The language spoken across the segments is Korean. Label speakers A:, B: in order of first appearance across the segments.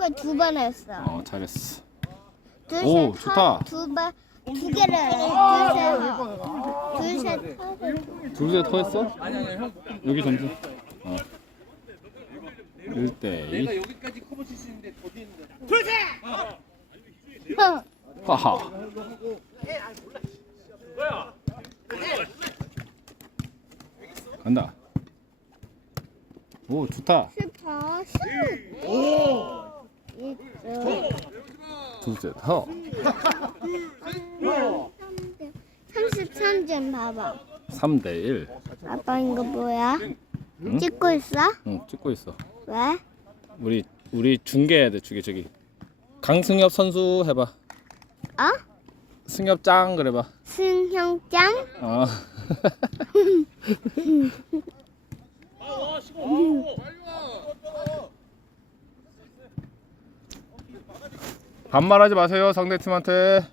A: 걸 2번 했어.
B: 잘했어.
A: 둘,
B: 오,
A: 셋,
B: 좋다.
A: 두 개를 둘, 셋,
B: 둘째 터했어? 여기 점수. 1대2.
C: 내가 여기까지 커버 칠 수 있는데 더 뒤에 있는데.
B: 하하. 간다. 오, 좋다.
A: 슈퍼 슛.
B: 둘째 터.
A: 33점 봐봐.
B: 3대1.
A: 아빠 이거 뭐야?
B: 응?
A: 찍고 있어?
B: 응, 찍고 있어.
A: 왜?
B: 우리 중계해야 돼. 저기. 강승엽 선수 해봐.
A: 어?
B: 승엽짱 그래봐.
A: 승형짱?
B: 어. 반말하지 마세요 상대팀한테.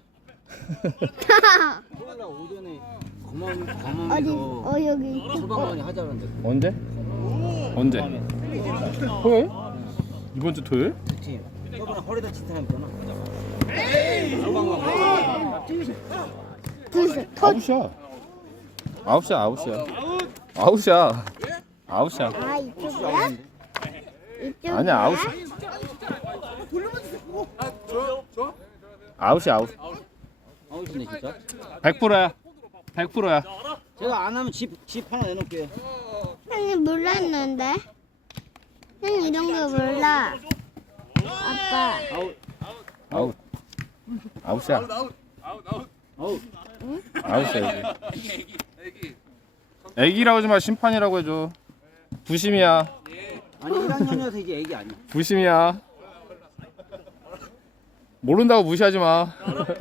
D: 토요일날 오전에
A: 어디?
D: 검암에서
A: 여기.
D: 소방관이 하자는데
B: 언제? 토요일? 이번 주 토요일?
D: 그 팀. 저번에 허리 다친 사람 있잖아. 소방관.
A: 둘, 셋, 터.
B: 아웃이야.
A: 아 이쪽이야? 이쪽이야?
B: 아니야, 아웃. 아웃이야.
D: 아웃이네 진짜.
B: 100%야. 100%야.
D: 제가 안 하면 집 하나 내놓을게요.
A: 형이 몰랐는데. 형 이런 거 몰라. 아빠.
D: 아웃.
B: 아웃이야.
D: 아웃.
B: 아웃이야. 애기라고 하지 마. 심판이라고 해줘. 부심이야.
D: 아니 1학년이어서 이제 애기 아니야.
B: 부심이야. 모른다고 무시하지 마.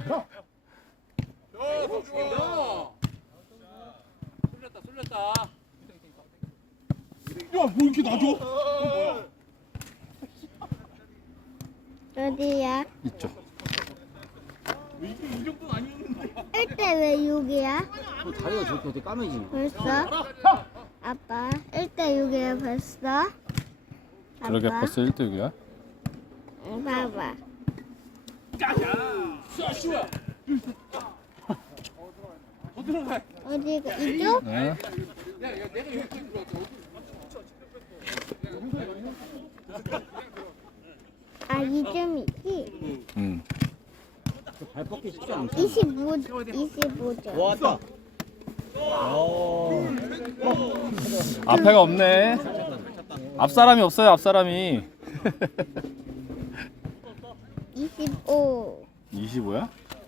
C: 쏠렸다.
A: 어디야?
B: 이쪽.
A: 1대 왜 6이야?
D: 그 다리가 저렇게 어떻게 까매지네.
A: 벌써? 아빠 1대 6이야 벌써?
B: 그러게
A: 아빠?
B: 벌써 1대6이야?
A: 응, 봐봐. 어디가 이쪽?
B: 네.
A: 아 2점이지?
B: 응.
D: 발 뻗기 쉽지 않아.
A: 25점.
D: 왔다.
B: 앞에가 없네. 앞사람이 없어요. 앞사람이.
A: 25.
B: 25야?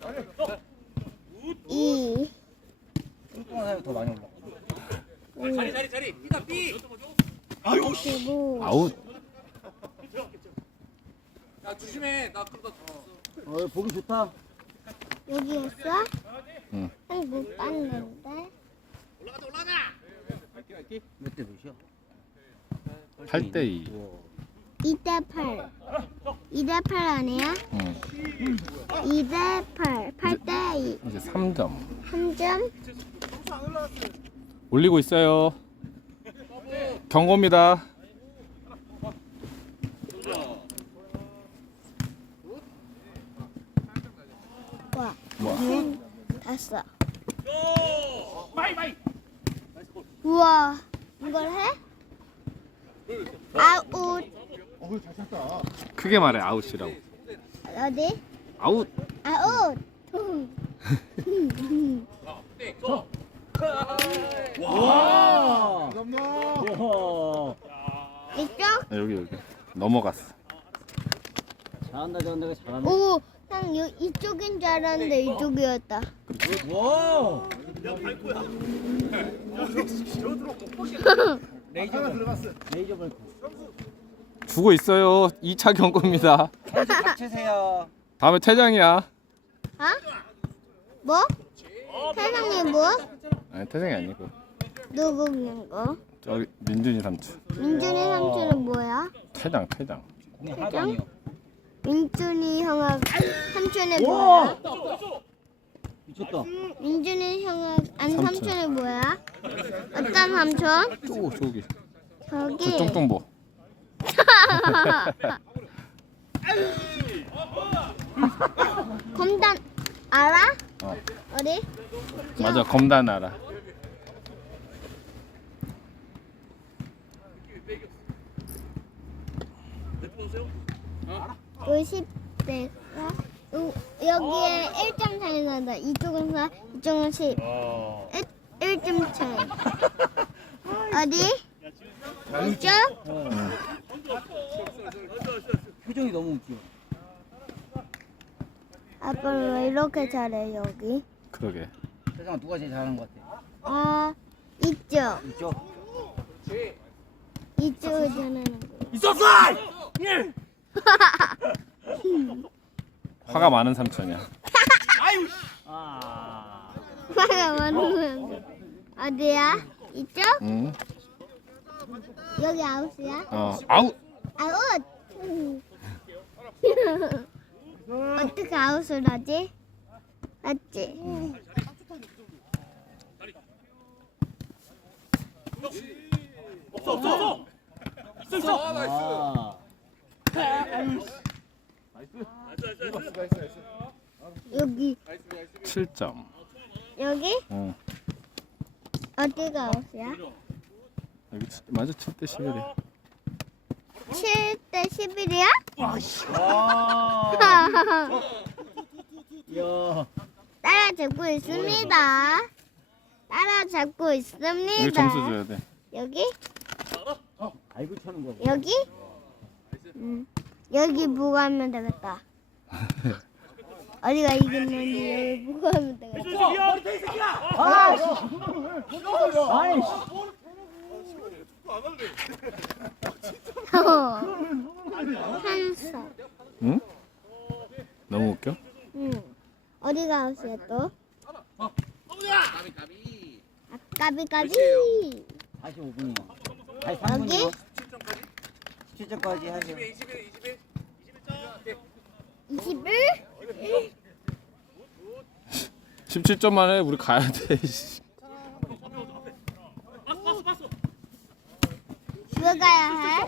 A: 2.
D: 뚱뚱한 사람이 더 많이 올라.
C: 자리. 삐가 삐.
A: 25.
B: 아웃.
C: 야 조심해. 나 그러다 더.
D: 보기 좋다.
A: 여기였어?
B: 응.
A: 형 못 봤는데.
D: 몇 대 몇이야?
B: 8대2.
A: 2대 8. 2대 8 아니야?
B: 응.
A: 2대 8. 8대 2.
B: 이제 3점.
A: 3점?
B: 올리고 있어요. 경고입니다.
A: 와.
B: 와.
A: 됐어. 우와. 이걸 해? 아웃.
B: 크게 말해. 아웃이라고.
A: 어디?
B: 아웃.
A: 아웃.
D: 와!
A: 이쪽?
B: 여기. 넘어갔어.
D: 잘한다 잘한다.
A: 오. 형 이쪽인 줄 알았는데 이쪽이었다.
D: 와! 레이저 벌크.
B: 주고 있어요. 2차 경고입니다.
D: 치세요.
B: 다음에 퇴장이야.
A: 어? 뭐? 태상이 뭐?
B: 아니, 퇴장이 아니고.
A: 누구 있는 거?
B: 저기 민준이 삼촌.
A: 민준이 삼촌은 뭐야?
B: 퇴장.
A: 태장? 민준이 형아 삼촌은 뭐야?
D: 미쳤다.
A: 민준이 형아
B: 삼촌.
A: 삼촌은 뭐야? 어떤 삼촌?
B: 저기.
A: 저기.
B: 저 쫑쫑보.
A: 검단 알아?
B: 어.
A: 어디?
B: 맞아, 검단 알아.
A: 몇십 대가? 여기에 1점 차이 난다. 이쪽은 4, 이쪽은 10. 1점 차이. 어디? 이쪽?
D: 표정이 너무 웃겨.
A: 아빠는 왜 이렇게 잘해 여기?
B: 그러게.
D: 세상에 누가 제일 잘하는 것 같아?
A: 아 이쪽.
D: 이쪽.
A: 이쪽을 잘하는 거.
C: 있었어!
B: 화가 많은 삼촌이야.
D: 아.
A: 화가 많은 거. 어디야? 이쪽?
B: 응.
A: 여기 아웃이야?
B: 아웃.
A: 아웃! 어떻게 아웃을 하지? 맞지?
D: 아.
A: 여기
B: 7점.
A: 여기?
B: 응.
A: 어디가 아웃이야?
B: 여기 맞아, 7대 11이야.
A: 7대 11이야?
D: 와. 야.
A: 따라잡고 있습니다. 따라잡고 있습니다.
B: 여기 점수 줘야 돼.
A: 여기?
D: 알고 차는 거.
A: 여기? 여기 보고 하면 되겠다. 어디가 이겼는지 여기 보고 하면 되겠다.
D: 아이씨.
A: 한서.
B: 응? 너무 웃겨?
A: 응. 어디가 아웃이야 또?
C: 까비.
A: 아, 까비까비.
D: 45분이요. 아니
A: 여기?
D: 3분이요. 17점까지 하세요.
A: 21?
B: 17점만 해. 우리 가야 돼.
A: 왜 가야 해?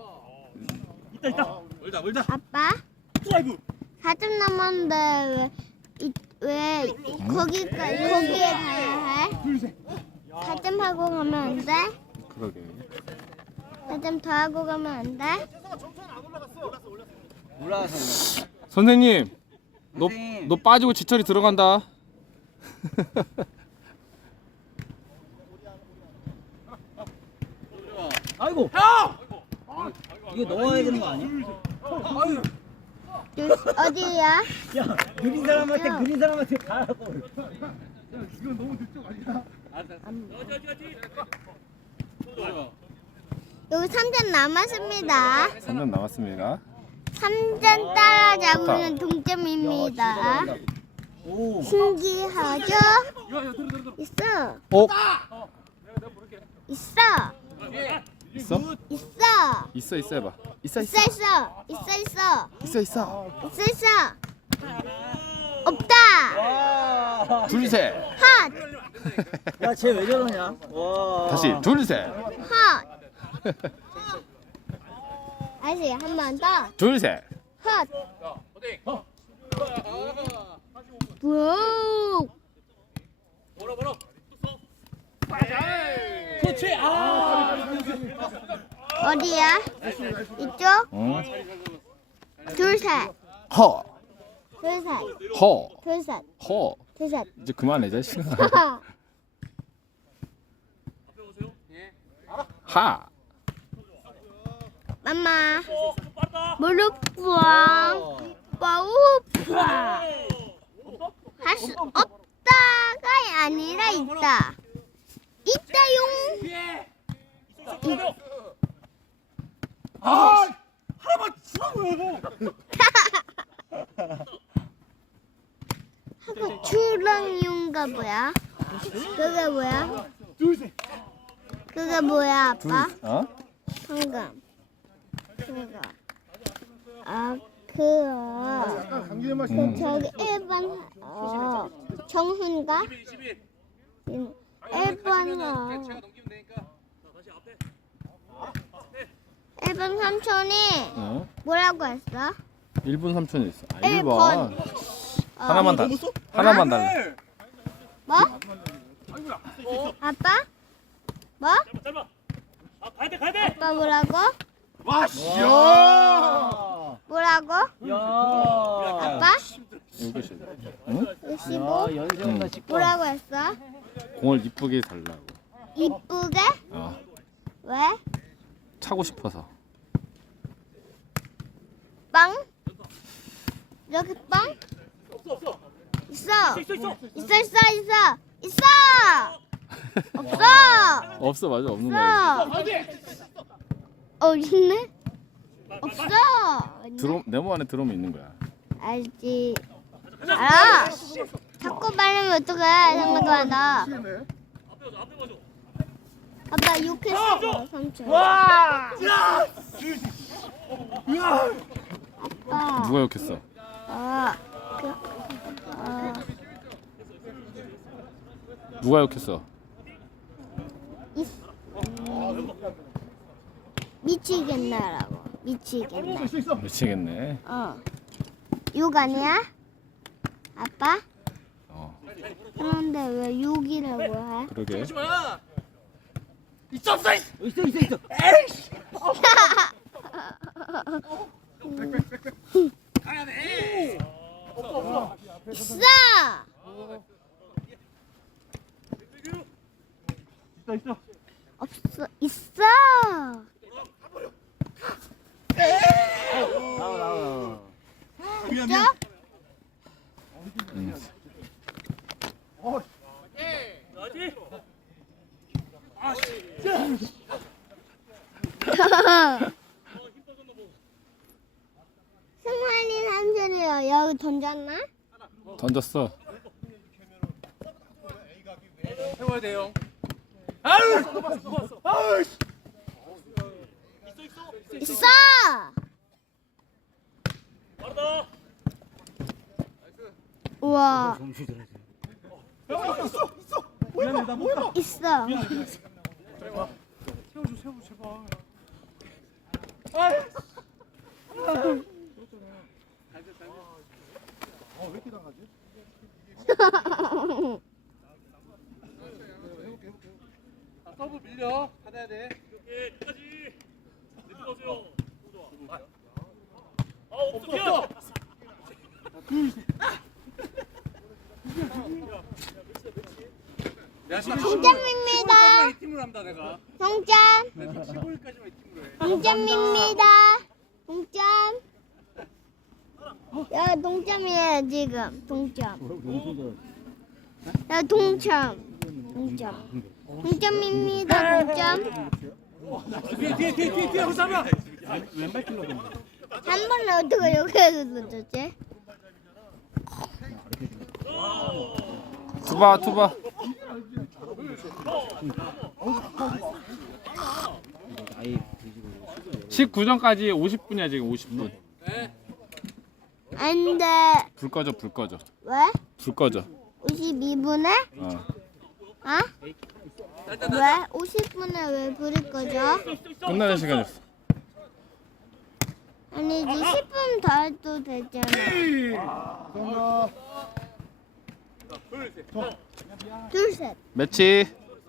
C: 멀다.
A: 아빠? 4점 남았는데 왜 거기에 가야 해? 4점 하고 가면 안 돼?
B: 그러게.
A: 4점 더 하고 가면 안 돼?
D: 올라가서.
B: 선생님,
D: 선생님.
B: 너 빠지고 지철이 들어간다.
D: 아이고. 이거 넣어야 되는 거 아니야?
A: 어디야?
D: 야, 느린 사람한테 가라고.
A: 여기 3점 남았습니다.
B: 3점 남았습니다.
A: 3점 따라잡으면 동점입니다.
D: 오.
A: 신기하죠? 있어.
B: 오,
A: 있어.
B: 있어?
A: 있어.
B: 있어 해봐. 있어.
A: 있어. 있어. 없다.
D: 와.
B: 둘 셋.
A: 헛.
D: 야, 쟤 왜 저러냐? 와.
B: 다시 둘 셋.
A: 헛. 다시 한 번 더.
B: 둘 셋.
A: 헛.
C: 어디?
A: 와우.
C: 멀어.
D: 그렇지. 아.
A: 어디야? 이쪽?
B: 응.
A: 둘 셋.
B: 허.
A: 둘 셋.
B: 허.
A: 둘 셋.
B: 허.
A: 둘 셋.
B: 이제 그만해 자식아.
A: 하.
B: 하.
A: 엄마. 무릎 부엉. 빠우파. 할 수 없다가 아니라 있다. 있다용. 하고 주렁이인가 뭐야? 그게 뭐야? 그게 뭐야 아빠?
B: 어?
A: 방금 그거 저기 1번 정훈가?
C: 21.
A: 1번
C: 제가 넘기면 되니까.
A: 1번 삼촌이
B: 어?
A: 뭐라고 했어?
B: 1분 3초는 있어. 아,
A: 1번.
B: 1번. 하나만 달. 하나만 달래.
A: 뭐? 아빠? 뭐?
C: 짧아. 아, 가야 돼.
A: 아빠 뭐라고?
E: 와, 씨야!
A: 뭐라고?
D: 야.
A: 아빠?
B: 응?
A: 15?
D: 연세훈아 직관.
A: 뭐라고 했어?
B: 공을 이쁘게 달라고.
A: 이쁘게?
B: 어.
A: 왜?
B: 차고 싶어서.
A: 빵? 이렇게 빵? 있어. 있어. 없어.
B: 없어, 맞아. 없는 거야.
A: 있네? 없어.
B: 드럼 네모 안에 드럼이 있는 거야.
A: 알지. 알아. 자꾸 말하면 어떡해. 생각도 안 나. 아빠 욕했어. 삼촌. 아빠.
B: 누가 욕했어? 누가 욕했어?
A: 미치겠나라고. 미치겠나.
B: 미치겠네.
A: 욕 아니야? 아빠?
B: 어.
A: 그런데 왜 욕이라고 해?
B: 그러게.
D: 있어.
A: 있어. 없어. 있어.
D: 나와.
A: 진짜?
B: 응.
A: 승환이 삼촌이요. 여기 던졌나?
B: 던졌어.
C: 해봐야 돼요.
A: 있어. 우와. 있어.
C: 서브 밀려. 받아야 돼.
A: 동점입니다.
C: 이 팀으로 한다 내가.
A: 동점.
C: 15일까지만 이 팀으로 해.
A: 동점입니다. 동점. 야, 동점이야 지금. 동점. 야, 동점. 동점입니다. 동점.
C: 뒤에 호사면.
A: 한 번에 어떻게 여기에서 던졌지?
B: 투바. 19점까지 50분이야 지금 50분.
A: 안 돼.
B: 불 꺼져.
A: 왜?
B: 불 꺼져.
A: 52분에?
B: 어.
A: 왜? 50분에 왜 불이 꺼져?
B: 끝나는 시간이었어.
A: 아니지 10분 더 해도 되잖아. 둘, 셋.
B: 매치.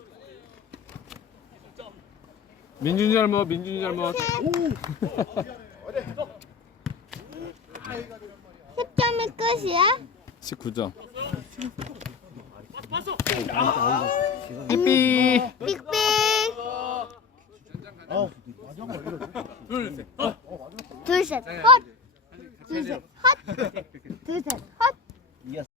B: 민준이 잘못.
A: 10점이 끝이야?
B: 19점.
A: 삐삐. 삑삑. 둘, 셋. 헛. 둘, 셋. 헛. 둘, 셋. 헛.